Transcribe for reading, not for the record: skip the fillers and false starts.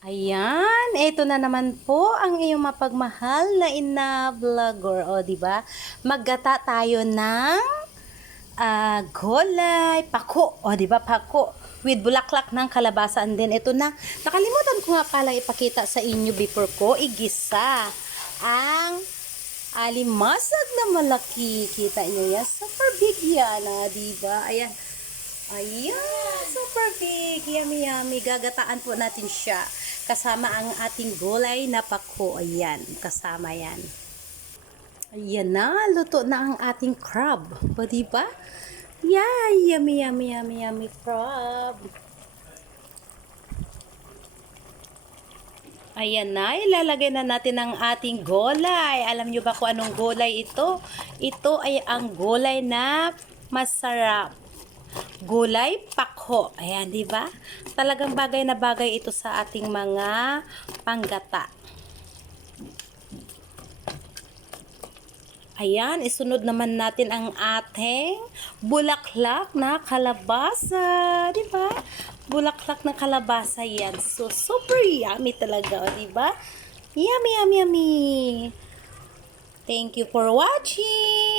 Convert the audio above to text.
Ayan, eto na naman po ang iyong mapagmahal na ina vlogger. O, di ba? Maggata tayo ng gulay, pako. O, di ba? Pako with bulaklak ng kalabasa. And then, ito na. Nakalimutan ko nga pala ipakita sa inyo before ko igisa ang alimasag na malaki. Kita nyo yan? Super big yan, di ba? Ayan. Ayan, super big. Yummy, yummy. Gagataan po natin siya. Kasama ang ating gulay na pako. Ayan, kasama yan. Ayan na, luto na ang ating crab. O, diba? Yeah, yummy, yummy, yummy, yummy crab. Ayan na, ilalagay na natin ang ating gulay. Alam nyo ba kung anong gulay ito? Ito ay ang gulay na masarap. Gulay pakho. Ayan, di ba? Talagang bagay na bagay ito sa ating mga panggata. Ayan, isunod naman natin ang ating bulaklak na kalabasa, di ba? Bulaklak na kalabasa 'yan. So super yummy talaga, di ba? Yummy, yummy, yummy. Thank you for watching.